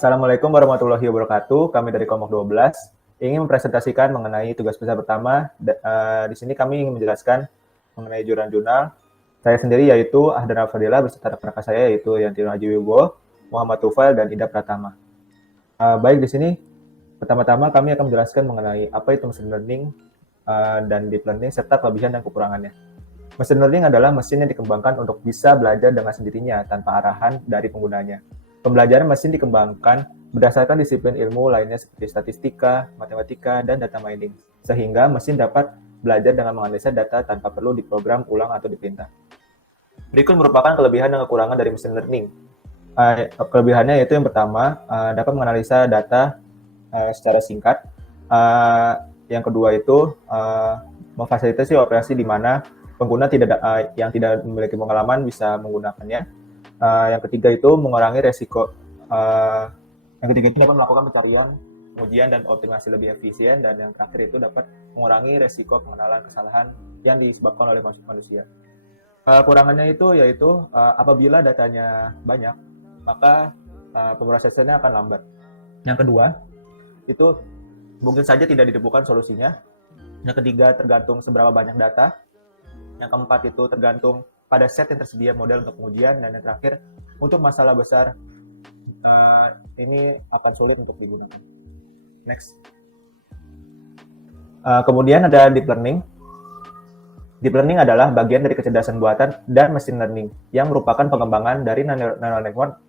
Assalamualaikum warahmatullahi wabarakatuh. Kami dari Kelompok 12 ingin mempresentasikan mengenai tugas besar pertama. Di sini kami ingin menjelaskan mengenai jurnal-jurnal. Saya sendiri yaitu Ahdana Fadila beserta rekan-rekan saya yaitu Yanti Haji Wibowo, Muhammad Tufail, dan Ida Pratama. Baik, di sini pertama-tama kami akan menjelaskan mengenai apa itu machine learning dan deep learning serta kelebihan dan kekurangannya. Machine learning adalah mesin yang dikembangkan untuk bisa belajar dengan sendirinya tanpa arahan dari penggunanya. Pembelajaran mesin dikembangkan berdasarkan disiplin ilmu lainnya seperti statistika, matematika, dan data mining, sehingga mesin dapat belajar dengan menganalisa data tanpa perlu diprogram ulang atau diperintah. Berikut merupakan kelebihan dan kekurangan dari machine learning. Kelebihannya yaitu yang pertama, dapat menganalisa data secara singkat. Yang kedua itu memfasilitasi operasi di mana pengguna yang tidak memiliki pengalaman bisa menggunakannya. Yang ketiga itu mengurangi resiko. Yang ketiga itu dapat melakukan pencarian, pengujian, dan optimasi lebih efisien. Dan yang terakhir itu dapat mengurangi resiko pengenalan kesalahan yang disebabkan oleh manusia. Kekurangannya itu yaitu apabila datanya banyak, maka pemrosesannya akan lambat. Yang kedua itu mungkin saja tidak ditemukan solusinya. Yang ketiga tergantung seberapa banyak data. Yang keempat itu tergantung pada set yang tersedia model untuk pengujian, dan yang terakhir untuk masalah besar ini akan sulit untuk digunakan. Next. Kemudian ada deep learning. Deep learning adalah bagian dari kecerdasan buatan dan machine learning yang merupakan pengembangan dari neural network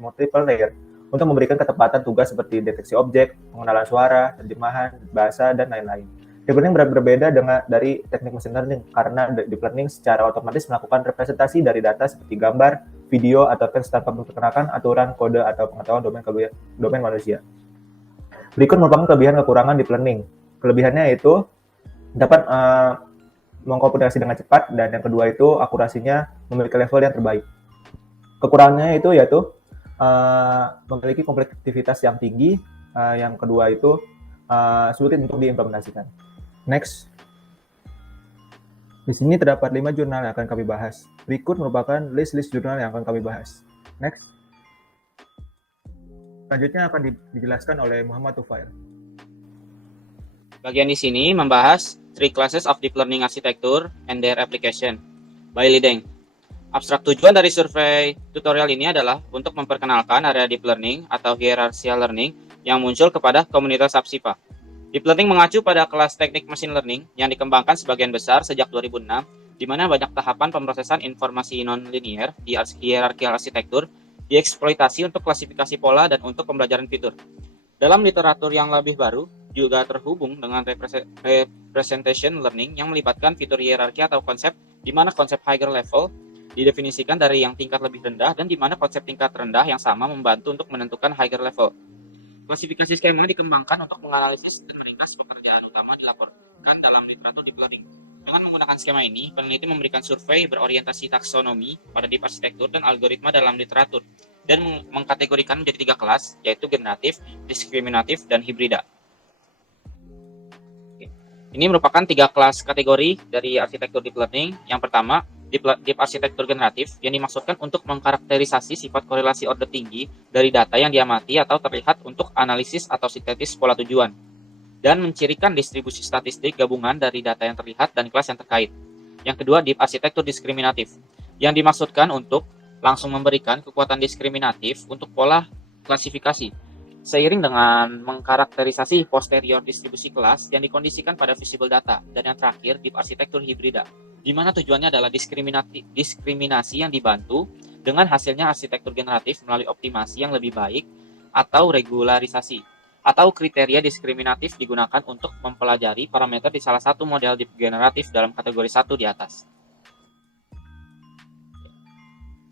multiple layer untuk memberikan ketepatan tugas seperti deteksi objek, pengenalan suara, terjemahan, bahasa, dan lain-lain. Deep learning berbeda dari teknik machine learning karena deep learning secara otomatis melakukan representasi dari data seperti gambar, video, atau teks tanpa memperkenalkan aturan, kode, atau pengetahuan domain manusia. Berikut merupakan kelebihan kekurangan deep learning. Kelebihannya yaitu dapat mengkomputasi dengan cepat, dan yang kedua itu akurasinya memiliki level yang terbaik. Kekurangannya itu yaitu memiliki kompleksitas yang tinggi, yang kedua itu sulit untuk diimplementasikan. Next. Di sini terdapat 5 jurnal yang akan kami bahas. Berikut merupakan list jurnal yang akan kami bahas. Next. Selanjutnya akan dijelaskan oleh Muhammad Tufail. Bagian di sini membahas 3 classes of deep learning architecture and their application by Li Deng. Abstrak tujuan dari survei tutorial ini adalah untuk memperkenalkan area deep learning atau hierarchical learning yang muncul kepada komunitas AppSIPA. Deep learning mengacu pada kelas teknik machine learning yang dikembangkan sebagian besar sejak 2006, di mana banyak tahapan pemrosesan informasi non-linear di hierarchical arsitektur dieksploitasi untuk klasifikasi pola dan untuk pembelajaran fitur. Dalam literatur yang lebih baru, juga terhubung dengan representation learning yang melibatkan fitur hierarki atau konsep di mana konsep higher level didefinisikan dari yang tingkat lebih rendah dan di mana konsep tingkat rendah yang sama membantu untuk menentukan higher level. Klasifikasi skema dikembangkan untuk menganalisis dan meringkas pekerjaan utama dilaporkan dalam literatur deep learning. Dengan menggunakan skema ini, peneliti memberikan survei berorientasi taksonomi pada deep arsitektur dan algoritma dalam literatur, dan mengkategorikan menjadi 3 kelas, yaitu generatif, diskriminatif, dan hibrida. Ini merupakan 3 kelas kategori dari arsitektur deep learning. Yang pertama, deep arsitektur generatif yang dimaksudkan untuk mengkarakterisasi sifat korelasi order tinggi dari data yang diamati atau terlihat untuk analisis atau sintetis pola tujuan, dan mencirikan distribusi statistik gabungan dari data yang terlihat dan kelas yang terkait. Yang kedua, deep arsitektur diskriminatif yang dimaksudkan untuk langsung memberikan kekuatan diskriminatif untuk pola klasifikasi, seiring dengan mengkarakterisasi posterior distribusi kelas yang dikondisikan pada visible data. Dan yang terakhir, deep arsitektur hibrida, di mana tujuannya adalah diskriminasi yang dibantu dengan hasilnya arsitektur generatif melalui optimasi yang lebih baik atau regularisasi, atau kriteria diskriminatif digunakan untuk mempelajari parameter di salah satu model deep generatif dalam kategori 1 di atas.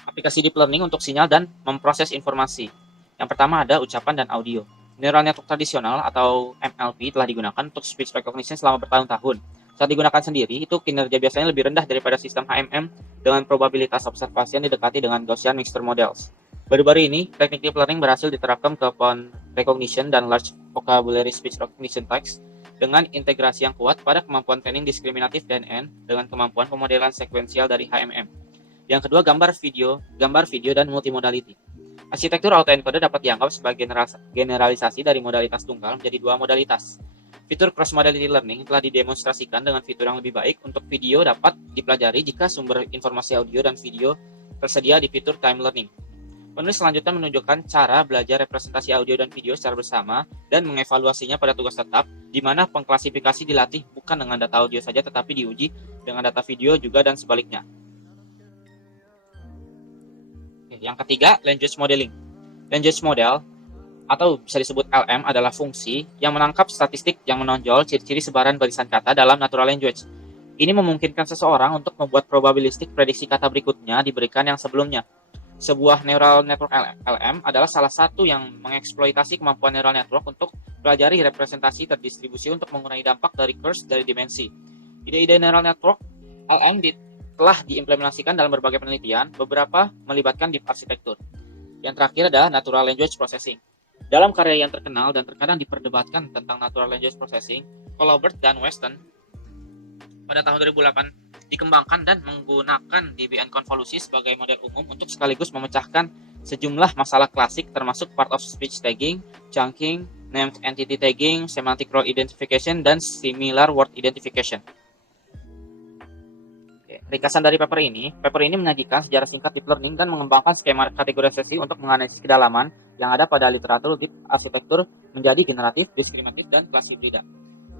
Aplikasi deep learning untuk sinyal dan memproses informasi. Yang pertama ada ucapan dan audio. Neural network tradisional atau NLP telah digunakan untuk speech recognition selama bertahun-tahun. Saat digunakan sendiri, itu kinerja biasanya lebih rendah daripada sistem HMM dengan probabilitas observasi yang didekati dengan Gaussian mixture models. Baru-baru ini, teknik deep learning berhasil diterapkan ke phone recognition dan large vocabulary speech recognition text dengan integrasi yang kuat pada kemampuan training diskriminatif DNN dengan kemampuan pemodelan sekuensial dari HMM. Yang kedua, gambar video dan multimodality. Arsitektur autoencoder dapat dianggap sebagai generalisasi dari modalitas tunggal menjadi dua modalitas. Fitur cross-modality learning telah didemonstrasikan dengan fitur yang lebih baik untuk video dapat dipelajari jika sumber informasi audio dan video tersedia di fitur time learning. Penulis selanjutnya menunjukkan cara belajar representasi audio dan video secara bersama dan mengevaluasinya pada tugas tetap, di mana pengklasifikasi dilatih bukan dengan data audio saja tetapi diuji dengan data video juga dan sebaliknya. Yang ketiga, language modeling. Language model atau bisa disebut LM adalah fungsi yang menangkap statistik yang menonjol ciri-ciri sebaran barisan kata dalam natural language. Ini memungkinkan seseorang untuk membuat probabilistik prediksi kata berikutnya diberikan yang sebelumnya. Sebuah neural network LM adalah salah satu yang mengeksploitasi kemampuan neural network untuk pelajari representasi terdistribusi untuk mengurangi dampak dari curse dari dimensi. Ide-ide neural network LM telah diimplementasikan dalam berbagai penelitian, beberapa melibatkan deep arsitektur. Yang terakhir adalah natural language processing. Dalam karya yang terkenal dan terkadang diperdebatkan tentang natural language processing, Colbert dan Weston pada tahun 2008 dikembangkan dan menggunakan DBN konvolusi sebagai model umum untuk sekaligus memecahkan sejumlah masalah klasik termasuk part of speech tagging, chunking, named entity tagging, semantic role identification, dan similar word identification. Ringkasan dari paper ini menyajikan sejarah singkat deep learning dan mengembangkan skema kategorisasi untuk menganalisis kedalaman yang ada pada literatur deep arsitektur menjadi generatif, diskriminatif, dan kelas hibrida.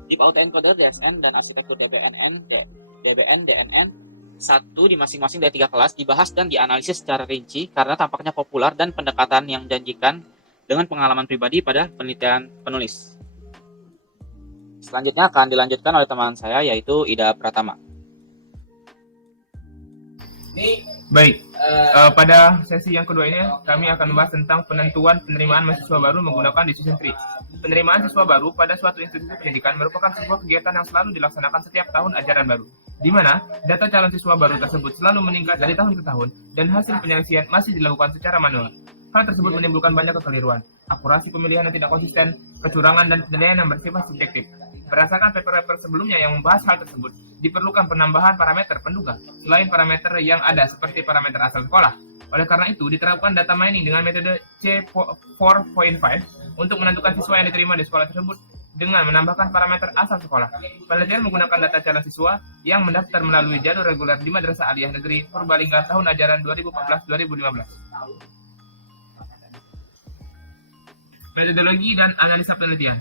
Deep autoencoder DSN dan arsitektur DBNN, DNN satu di masing-masing dari 3 kelas dibahas dan dianalisis secara rinci karena tampaknya populer dan pendekatan yang janjikan dengan pengalaman pribadi pada penelitian penulis. Selanjutnya akan dilanjutkan oleh teman saya yaitu Ida Pratama. Baik, pada sesi yang kedua ini kami akan membahas tentang penentuan penerimaan mahasiswa baru menggunakan decision tree. Penerimaan siswa baru pada suatu institusi pendidikan merupakan sebuah kegiatan yang selalu dilaksanakan setiap tahun ajaran baru, di mana data calon siswa baru tersebut selalu meningkat dari tahun ke tahun dan hasil penyeleksian masih dilakukan secara manual. Hal tersebut menimbulkan banyak kekeliruan, akurasi pemilihan yang tidak konsisten, kecurangan, dan penilaian yang bersifat subjektif. Berdasarkan paper-paper sebelumnya yang membahas hal tersebut, diperlukan penambahan parameter penduga selain parameter yang ada seperti parameter asal sekolah. Oleh karena itu, diterapkan data mining dengan metode C4.5 untuk menentukan siswa yang diterima di sekolah tersebut dengan menambahkan parameter asal sekolah. Penelitian menggunakan data calon siswa yang mendaftar melalui jalur reguler di Madrasah Aliyah Negeri Purbalingga tahun ajaran 2014-2015. Metodologi dan analisa penelitian.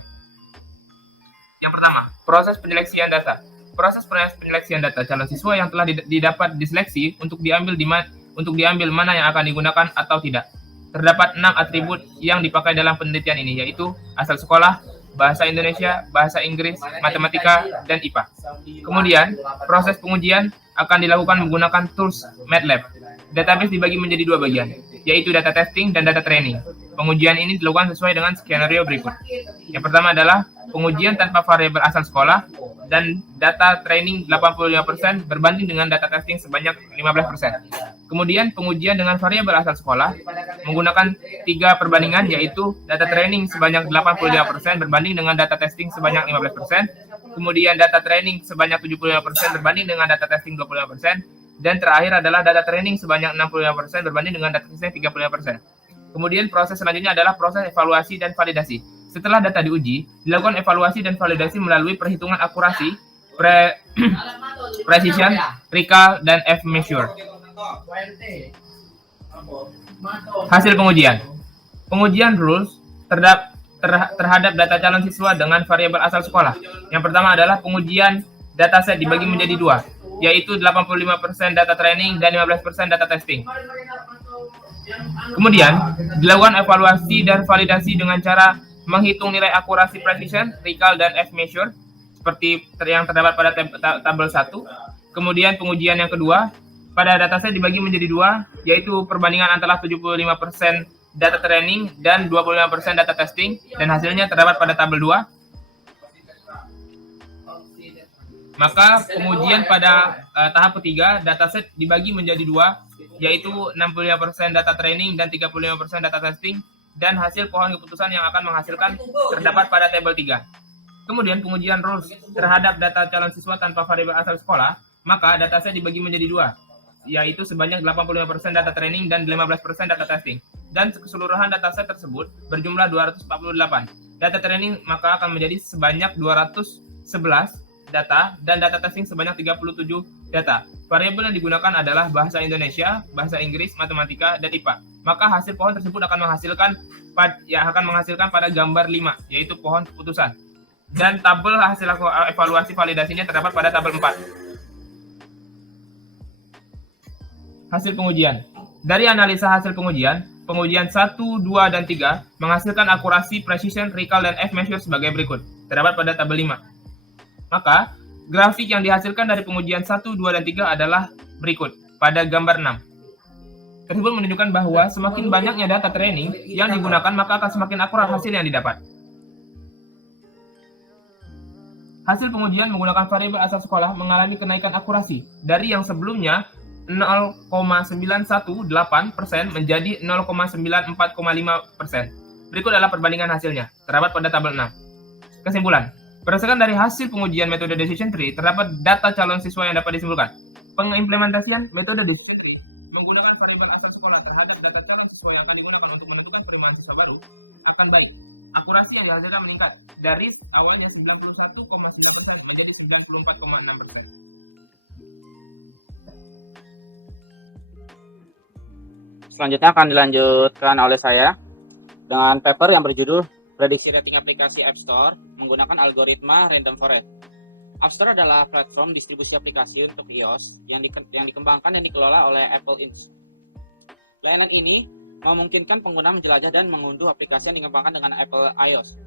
Yang pertama, proses penyeleksian data. Proses penyeleksian data calon siswa yang telah didapat diseleksi untuk diambil mana yang akan digunakan atau tidak. Terdapat 6 atribut yang dipakai dalam penelitian ini, yaitu asal sekolah, bahasa Indonesia, bahasa Inggris, matematika, dan IPA. Kemudian, proses pengujian akan dilakukan menggunakan tools MATLAB. Database dibagi menjadi 2 bagian, yaitu data testing dan data training. Pengujian ini dilakukan sesuai dengan skenario berikut. Yang pertama adalah pengujian tanpa variabel asal sekolah dan data training 85% berbanding dengan data testing sebanyak 15%. Kemudian pengujian dengan variabel asal sekolah menggunakan 3 perbandingan, yaitu data training sebanyak 85% berbanding dengan data testing sebanyak 15%. Kemudian data training sebanyak 75% berbanding dengan data testing 25%. Dan terakhir adalah data training sebanyak 65% berbanding dengan data testing 35%. Kemudian proses selanjutnya adalah proses evaluasi dan validasi. Setelah data diuji, dilakukan evaluasi dan validasi melalui perhitungan akurasi, precision, recall, dan F-measure. Hasil pengujian. Pengujian rules terhadap data calon siswa dengan variabel asal sekolah. Yang pertama adalah pengujian dataset dibagi menjadi 2, yaitu 85% data training dan 15% data testing. Kemudian, dilakukan evaluasi dan validasi dengan cara menghitung nilai akurasi precision, recall, dan F-measure, seperti yang terdapat pada tabel 1. Kemudian pengujian yang kedua, pada dataset dibagi menjadi 2, yaitu perbandingan antara 75% data training dan 25% data testing, dan hasilnya terdapat pada tabel 2. Maka pengujian pada tahap ketiga, dataset dibagi menjadi 2, yaitu 65% data training dan 35% data testing, dan hasil pohon keputusan yang akan menghasilkan terdapat pada tabel 3. Kemudian pengujian rules terhadap data calon siswa tanpa variabel asal sekolah, maka dataset dibagi menjadi 2, yaitu sebanyak 85% data training dan 15% data testing. Dan keseluruhan dataset tersebut berjumlah 248. Data training maka akan menjadi sebanyak 211 data dan data testing sebanyak 37 data. Variabel yang digunakan adalah bahasa Indonesia, bahasa Inggris, matematika, dan IPA. Maka hasil pohon tersebut akan menghasilkan pada gambar 5, yaitu pohon keputusan. Dan tabel hasil evaluasi validasinya terdapat pada tabel 4. Hasil pengujian. Dari analisa hasil pengujian 1, 2, dan 3 menghasilkan akurasi, precision, recall, dan F-measure sebagai berikut. Terdapat pada tabel 5. Maka, grafik yang dihasilkan dari pengujian 1, 2, dan 3 adalah berikut pada gambar 6. Tersebut menunjukkan bahwa semakin banyaknya data training yang digunakan, maka akan semakin akurat hasil yang didapat. Hasil pengujian menggunakan variabel asal sekolah mengalami kenaikan akurasi dari yang sebelumnya 0,918% menjadi 0,945%. Berikut adalah perbandingan hasilnya, terdapat pada tabel 6. Kesimpulan. Berdasarkan dari hasil pengujian metode decision tree, terdapat data calon siswa yang dapat disimpulkan. Pengimplementasian metode decision tree menggunakan variabel antar sekolah terhadap data calon siswa yang akan digunakan untuk menentukan penerimaan siswa baru akan baik. Akurasi yang dihasilkan meningkat dari awalnya 91,9% menjadi 94,6%. Selanjutnya akan dilanjutkan oleh saya dengan paper yang berjudul Prediksi Rating Aplikasi App Store menggunakan algoritma Random Forest. App Store adalah platform distribusi aplikasi untuk iOS yang dikembangkan dan dikelola oleh Apple Inc. Layanan ini memungkinkan pengguna menjelajah dan mengunduh aplikasi yang dikembangkan dengan Apple iOS.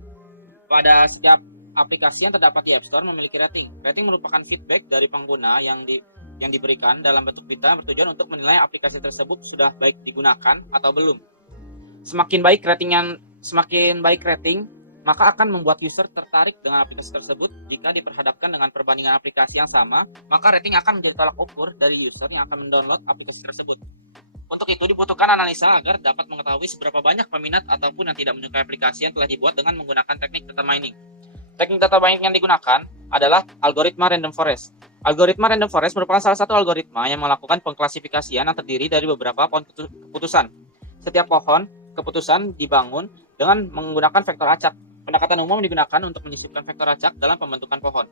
Pada setiap aplikasi yang terdapat di App Store memiliki rating. Rating merupakan feedback dari pengguna yang diberikan dalam bentuk pita bertujuan untuk menilai aplikasi tersebut sudah baik digunakan atau belum. Semakin baik rating, maka akan membuat user tertarik dengan aplikasi tersebut. Jika diperhadapkan dengan perbandingan aplikasi yang sama, maka rating akan menjadi tolak ukur dari user yang akan mendownload aplikasi tersebut. Untuk itu dibutuhkan analisa agar dapat mengetahui seberapa banyak peminat ataupun yang tidak menyukai aplikasi yang telah dibuat dengan menggunakan teknik data mining. Teknik data mining yang digunakan adalah algoritma Random Forest. Algoritma Random Forest merupakan salah satu algoritma yang melakukan pengklasifikasian yang terdiri dari beberapa pohon keputusan. Setiap pohon keputusan dibangun dengan menggunakan vektor acak. Pendekatan umum digunakan untuk menyisipkan vektor acak dalam pembentukan pohon.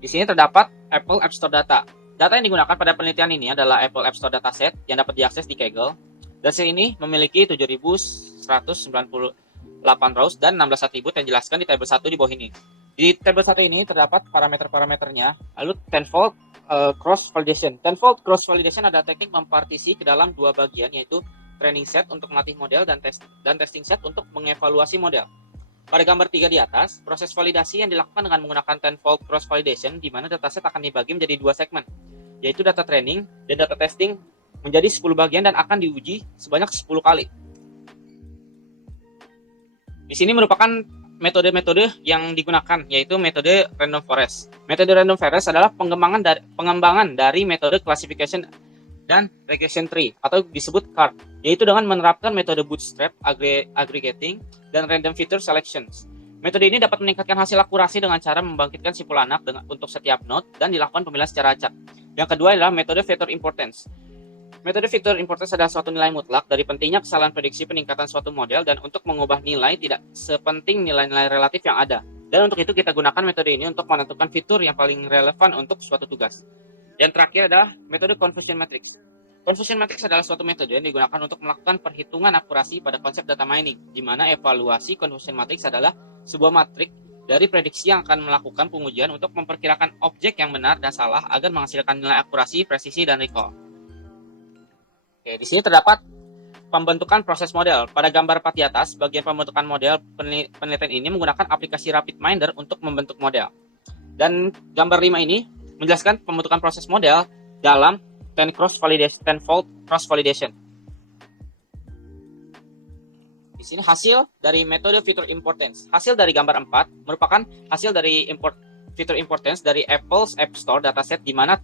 Di sini terdapat Apple App Store Data. Data yang digunakan pada penelitian ini adalah Apple App Store Dataset yang dapat diakses di Kaggle. Data ini memiliki 7.198 rows dan 16 atribut yang dijelaskan di tabel 1 di bawah ini. Di tabel 1 ini terdapat parameter-parameternya, lalu tenfold cross validation. Tenfold cross validation adalah teknik mempartisi ke dalam dua bagian, yaitu training set untuk melatih model dan testing set untuk mengevaluasi model. Pada gambar 3 di atas, proses validasi yang dilakukan dengan menggunakan tenfold cross validation, di mana dataset akan dibagi menjadi dua segmen, yaitu data training dan data testing menjadi 10 bagian dan akan diuji sebanyak 10 kali. Di sini merupakan metode-metode yang digunakan, yaitu metode Random Forest. Metode Random Forest adalah pengembangan dari metode classification dan regression tree atau disebut CART, yaitu dengan menerapkan metode bootstrap, aggregating, dan random feature selections. Metode ini dapat meningkatkan hasil akurasi dengan cara membangkitkan simpul anak untuk setiap node dan dilakukan pemilihan secara acak. Yang kedua adalah metode vector importance. Metode vector importance adalah suatu nilai mutlak dari pentingnya kesalahan prediksi peningkatan suatu model dan untuk mengubah nilai tidak sepenting nilai-nilai relatif yang ada. Dan untuk itu kita gunakan metode ini untuk menentukan fitur yang paling relevan untuk suatu tugas. Yang terakhir adalah metode confusion matrix. Confusion matrix adalah suatu metode yang digunakan untuk melakukan perhitungan akurasi pada konsep data mining, di mana evaluasi confusion matrix adalah sebuah matrik dari prediksi yang akan melakukan pengujian untuk memperkirakan objek yang benar dan salah agar menghasilkan nilai akurasi, presisi, dan recall. Oke, di sini terdapat pembentukan proses model. Pada gambar 4 di atas, bagian pembentukan model penelitian ini menggunakan aplikasi RapidMinder untuk membentuk model. Dan gambar 5 ini menjelaskan pembentukan proses model dalam tenfold cross validation. Di sini hasil dari metode feature importance. Hasil dari gambar 4 merupakan hasil dari feature importance dari Apple's App Store dataset, di mana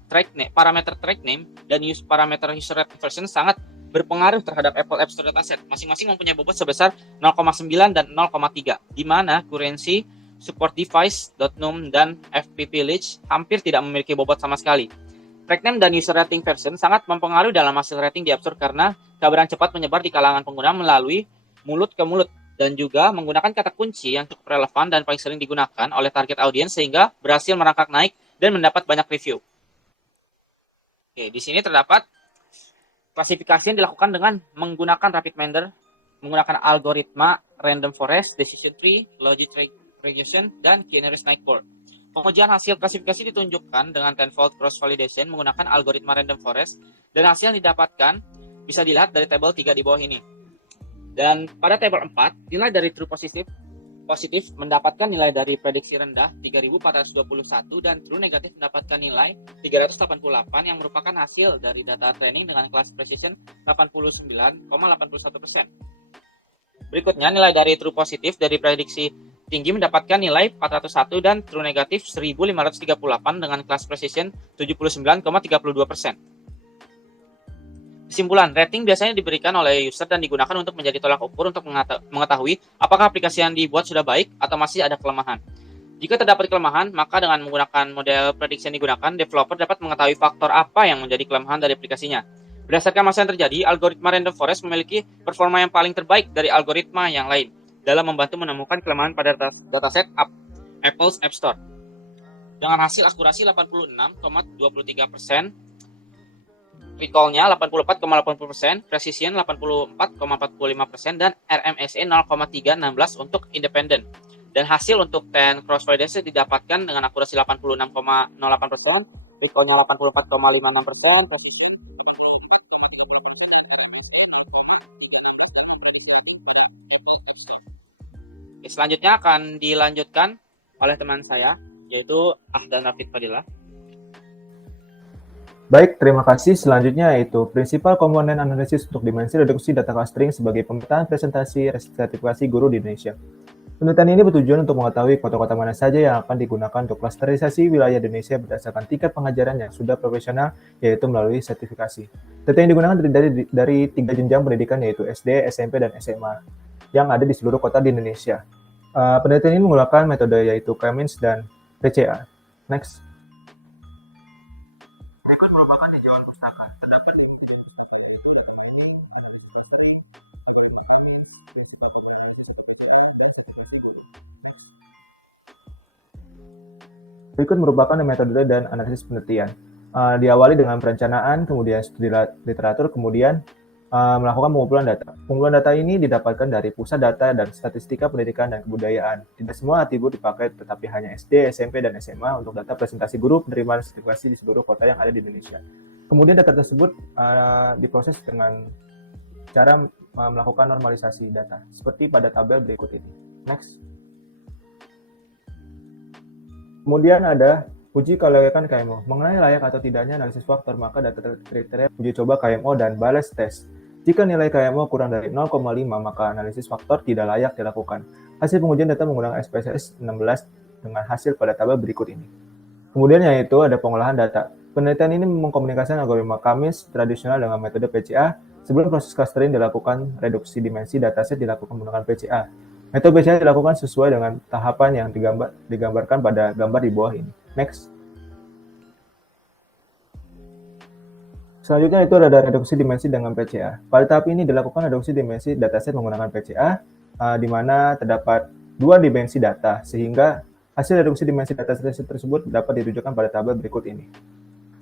parameter track name dan parameter user rate version sangat berpengaruh terhadap Apple App Store dataset. Masing-masing mempunyai bobot sebesar 0,9 dan 0,3, di mana kurensi support device, .num, dan FPP-Leech hampir tidak memiliki bobot sama sekali. Track name dan user rating version sangat mempengaruhi dalam hasil rating di App Store karena kabar yang cepat menyebar di kalangan pengguna melalui mulut ke mulut dan juga menggunakan kata kunci yang cukup relevan dan paling sering digunakan oleh target audiens sehingga berhasil merangkak naik dan mendapat banyak review. Oke, di sini terdapat klasifikasi yang dilakukan dengan menggunakan rapid reminder, menggunakan algoritma random forest, decision tree, logic regression, dan K-nearest neighbor. Pengujian hasil klasifikasi ditunjukkan dengan tenfold cross validation menggunakan algoritma random forest dan hasil yang didapatkan bisa dilihat dari tabel 3 di bawah ini. Dan pada tabel 4, nilai dari true positif mendapatkan nilai dari prediksi rendah 3421 dan true negatif mendapatkan nilai 388 yang merupakan hasil dari data training dengan kelas precision 89,81%. Berikutnya nilai dari true positif dari prediksi tinggi mendapatkan nilai 401 dan true negatif 1538 dengan kelas precision 79,32%. Kesimpulan, rating biasanya diberikan oleh user dan digunakan untuk menjadi tolak ukur untuk mengetahui apakah aplikasi yang dibuat sudah baik atau masih ada kelemahan. Jika terdapat kelemahan, maka dengan menggunakan model prediksi yang digunakan, developer dapat mengetahui faktor apa yang menjadi kelemahan dari aplikasinya. Berdasarkan masa yang terjadi, algoritma random forest memiliki performa yang paling terbaik dari algoritma yang lain dalam membantu menemukan kelemahan pada dataset Apple's App Store. Dengan hasil akurasi 86,23%, recall-nya 84,80%, precision 84,45%, dan RMSE 0,316 untuk independen. Dan hasil untuk 10 cross validation didapatkan dengan akurasi 86,08%, recall-nya 84,56%, selanjutnya akan dilanjutkan oleh teman saya, yaitu Ahdan Rafid Fadilah. Baik, terima kasih. Selanjutnya yaitu Principal Komponen Analisis untuk Dimensi Reduksi Data Clustering sebagai pemetaan presentasi sertifikasi guru di Indonesia. Penelitian ini bertujuan untuk mengetahui kota-kota mana saja yang akan digunakan untuk klasterisasi wilayah Indonesia berdasarkan tingkat pengajaran yang sudah profesional, yaitu melalui sertifikasi. Data yang digunakan dari 3 jenjang pendidikan, yaitu SD, SMP, dan SMA, yang ada di seluruh kota di Indonesia. Penelitian ini menggunakan metode yaitu Cummins dan PCA. Next. Berikut merupakan tinjauan pustaka. Terdapat Berikut merupakan metode dan analisis penelitian. Diawali dengan perencanaan, kemudian studi literatur, kemudian melakukan pengumpulan data. Pengumpulan data ini didapatkan dari Pusat Data dan Statistika Pendidikan dan Kebudayaan. Tidak semua atribut dipakai, tetapi hanya SD, SMP, dan SMA untuk data presentasi guru penerimaan sertifikasi di seluruh kota yang ada di Indonesia. Kemudian data tersebut diproses dengan cara melakukan normalisasi data, seperti pada tabel berikut ini. Next. Kemudian ada uji kelayakan KMO. Mengenai layak atau tidaknya analisis faktor, maka data kriteria uji coba KMO dan balance test. Jika nilai KMO kurang dari 0,5, maka analisis faktor tidak layak dilakukan. Hasil pengujian data menggunakan SPSS 16 dengan hasil pada tabel berikut ini. Kemudian yaitu ada pengolahan data. Penelitian ini mengkomunikasikan algoritma Cummins tradisional dengan metode PCA. Sebelum proses clustering dilakukan, reduksi dimensi dataset dilakukan menggunakan PCA. Metode PCA dilakukan sesuai dengan tahapan yang digambarkan pada gambar di bawah ini. Next. Selanjutnya itu ada reduksi dimensi dengan PCA. Pada tahap ini dilakukan reduksi dimensi dataset menggunakan PCA, di mana terdapat 2 dimensi data, sehingga hasil reduksi dimensi dataset tersebut dapat ditunjukkan pada tabel berikut ini.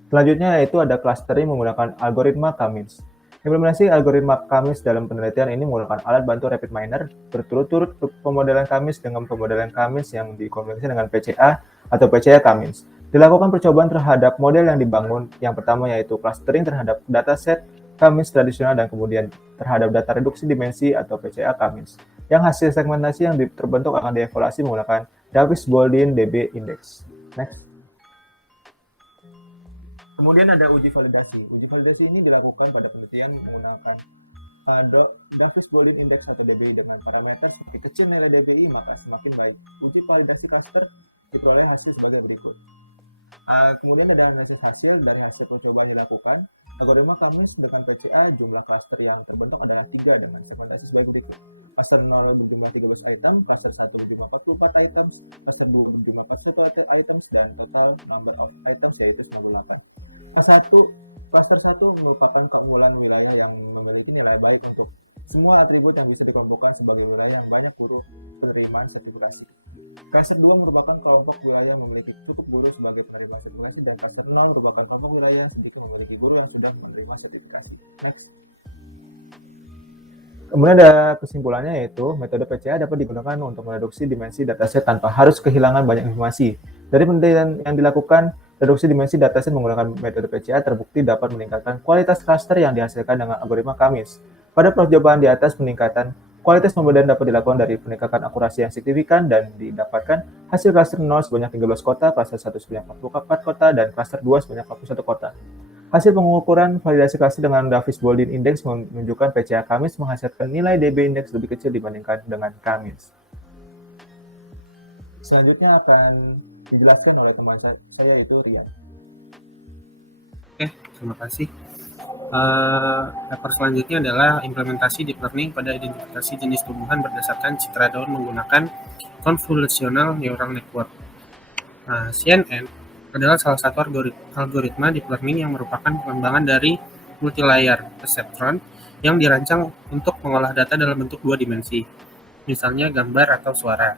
Selanjutnya yaitu ada clustering menggunakan algoritma Cummins. Implementasi algoritma Cummins dalam penelitian ini menggunakan alat bantu rapid miner berturut-turut pemodelan Cummins dengan pemodelan Cummins yang dikombinasi dengan PCA atau PCA Cummins. Dilakukan percobaan terhadap model yang dibangun. Yang pertama yaitu clustering terhadap dataset Cummins tradisional dan kemudian terhadap data reduksi dimensi atau PCA Cummins. Yang hasil segmentasi yang terbentuk akan dievaluasi menggunakan Davis-Baldwin DB Index. Next. Kemudian ada uji validasi. Uji validasi ini dilakukan pada penelitian menggunakan Davis-Baldwin Index atau DBI dengan parameter seperti kecil nilai DBI maka semakin baik. Uji validasi cluster diperoleh hasil sebagai berikut. Kemudian ada analisis hasil dari hasil percobaan dilakukan. Algoritma Cummins dengan PCA jumlah cluster yang terbentuk adalah 3 dengan segmentasi sebagai berikut. Cluster 0 berjumlah 13 item, cluster 1 berjumlah 44 item, cluster 2 berjumlah 41 items, dan total number of items yaitu 98. Cluster 1 merupakan kumpulan wilayah yang memiliki nilai baik untuk semua atribut yang bisa dikelompokkan sebagai wilayah yang banyak guru penerima sertifikasi. Cluster 2 merupakan kelompok wilayah yang memiliki cukup guru sebagai penerima sertifikasi, dan cluster 0 merupakan kelompok wilayah yang memiliki guru yang sudah menerima sertifikasi. Kemudian ada kesimpulannya, yaitu metode PCA dapat digunakan untuk mereduksi dimensi dataset tanpa harus kehilangan banyak informasi. Dari penelitian yang dilakukan, reduksi dimensi dataset menggunakan metode PCA terbukti dapat meningkatkan kualitas cluster yang dihasilkan dengan algoritma Kamis. Pada percobaan di atas, peningkatan kualitas pembedaan dapat dilakukan dari peningkatan akurasi yang signifikan dan didapatkan hasil cluster 0 sebanyak 13 kota, cluster 1 sebanyak 44 kota, dan cluster 2 sebanyak 41 kota. Hasil pengukuran validasi cluster dengan Davis-Baldwin Index menunjukkan PCA Kamis menghasilkan nilai DB Index lebih kecil dibandingkan dengan Kamis. Selanjutnya akan dijelaskan oleh teman saya, yaitu Rian. Oke, terima kasih. Paper selanjutnya adalah implementasi deep learning pada identifikasi jenis tumbuhan berdasarkan citra daun menggunakan convolutional neural network. CNN adalah salah satu algoritma deep learning yang merupakan pengembangan dari multilayer perceptron yang dirancang untuk mengolah data dalam bentuk dua dimensi, misalnya gambar atau suara.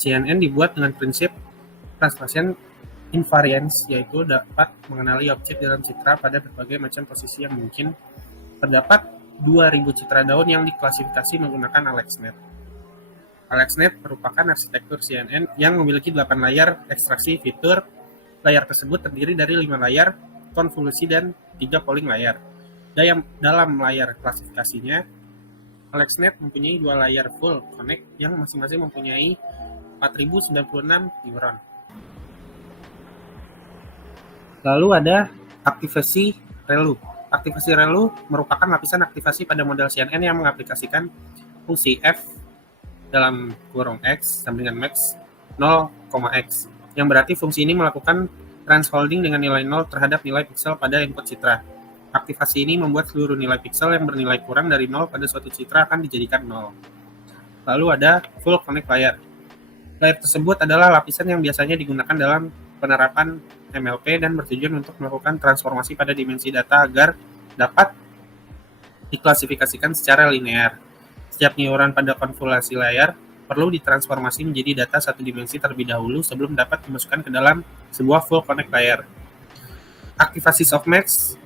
CNN dibuat dengan prinsip translation invariance, yaitu dapat mengenali objek dalam citra pada berbagai macam posisi yang mungkin. Terdapat 2000 citra daun yang diklasifikasi menggunakan AlexNet. AlexNet merupakan arsitektur CNN yang memiliki 8 layar ekstraksi fitur. Layar tersebut terdiri dari 5 layar konvolusi dan 3 polling layar. Dalam layar klasifikasinya, AlexNet mempunyai 2 layar full connect yang masing-masing mempunyai 4096 neuron. Lalu ada aktivasi ReLU. Aktivasi ReLU merupakan lapisan aktivasi pada model CNN yang mengaplikasikan fungsi f dalam kurung x sama dengan max 0,x, yang berarti fungsi ini melakukan transfolding dengan nilai 0 terhadap nilai piksel pada input citra. Aktivasi ini membuat seluruh nilai piksel yang bernilai kurang dari 0 pada suatu citra akan dijadikan 0. Lalu ada full connect layer. Layer tersebut adalah lapisan yang biasanya digunakan dalam penerapan MLP dan bertujuan untuk melakukan transformasi pada dimensi data agar dapat diklasifikasikan secara linear. Setiap neuron pada konvolusi layar perlu ditransformasi menjadi data satu dimensi terlebih dahulu sebelum dapat dimasukkan ke dalam sebuah full connect layer. Aktivasi softmax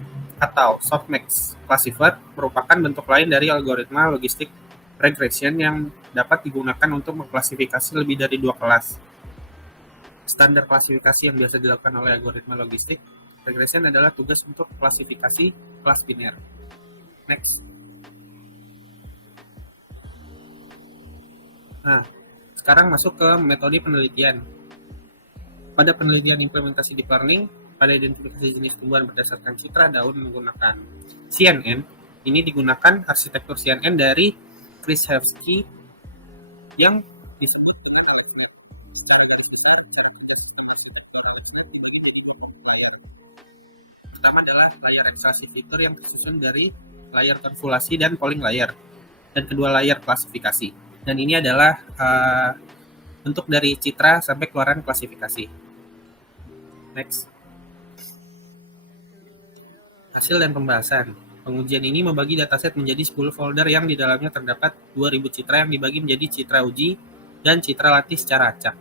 atau softmax classifier merupakan bentuk lain dari algoritma logistik regression yang dapat digunakan untuk mengklasifikasi lebih dari 2 kelas. Standar klasifikasi yang biasa dilakukan oleh algoritma logistik regression adalah tugas untuk klasifikasi kelas biner. Next. Sekarang masuk ke metode penelitian. Pada penelitian implementasi deep learning, pada identifikasi jenis tumbuhan berdasarkan citra daun menggunakan CNN, ini digunakan arsitektur CNN dari Krzyzewski yang disebut pertama adalah layar ekstraksi fitur yang tersusun dari layar konvolusi dan polling layer, dan kedua layar klasifikasi. Dan ini adalah bentuk dari citra sampai keluaran klasifikasi. Next. Hasil dan pembahasan. Pengujian ini membagi dataset menjadi 10 folder yang di dalamnya terdapat 2000 citra yang dibagi menjadi citra uji dan citra latih secara acak.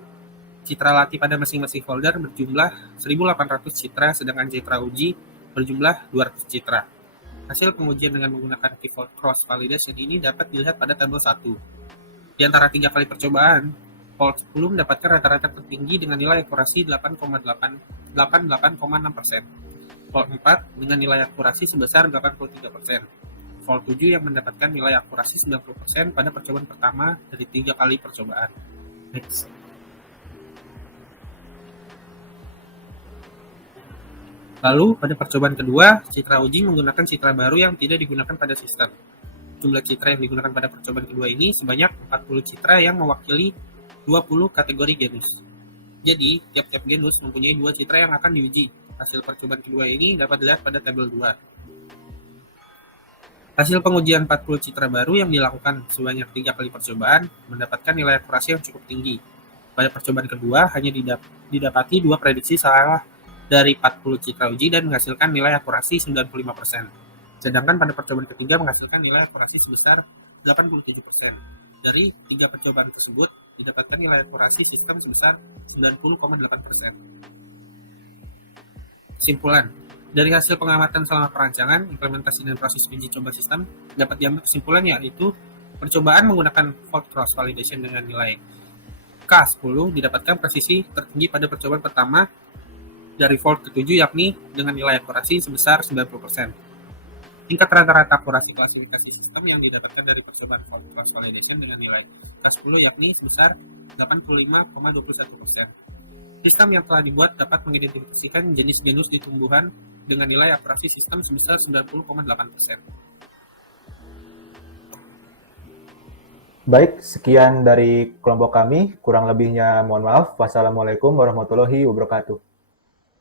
Citra latih pada masing-masing folder berjumlah 1800 citra, sedangkan citra uji berjumlah 200 citra. Hasil pengujian dengan menggunakan keyword cross validation ini dapat dilihat pada tabel 1. Di antara 3 kali percobaan, Fold 10 mendapatkan rata-rata tertinggi dengan nilai akurasi 88,6%. Fold 4 dengan nilai akurasi sebesar 83%. Fold 7 yang mendapatkan nilai akurasi 90% pada percobaan pertama dari 3 kali percobaan. Next. Lalu, pada percobaan kedua, citra uji menggunakan citra baru yang tidak digunakan pada sistem. Jumlah citra yang digunakan pada percobaan kedua ini sebanyak 40 citra yang mewakili 20 kategori genus. Jadi, tiap-tiap genus mempunyai 2 citra yang akan diuji. Hasil percobaan kedua ini dapat dilihat pada tabel 2. Hasil pengujian 40 citra baru yang dilakukan sebanyak 3 kali percobaan mendapatkan nilai akurasi yang cukup tinggi. Pada percobaan kedua, hanya didapati 2 prediksi salah dari 40 citra uji dan menghasilkan nilai akurasi 95%. Sedangkan pada percobaan ketiga menghasilkan nilai akurasi sebesar 87%. Dari 3 percobaan tersebut, didapatkan nilai akurasi sistem sebesar 90,8%. Kesimpulan, dari hasil pengamatan selama perancangan, implementasi dan proses uji coba sistem, dapat diambil kesimpulan yaitu percobaan menggunakan fault cross validation dengan nilai K10 didapatkan presisi tertinggi pada percobaan pertama dari fault ke-7 yakni dengan nilai akurasi sebesar 90%. Tingkat rata-rata akurasi klasifikasi sistem yang didapatkan dari percobaan fault cross validation dengan nilai K10 yakni sebesar 85,21%. Sistem yang telah dibuat dapat mengidentifikasikan jenis genus di tumbuhan dengan nilai akurasi sistem sebesar 90,8%. Baik, sekian dari kelompok kami. Kurang lebihnya mohon maaf. Wassalamualaikum warahmatullahi wabarakatuh.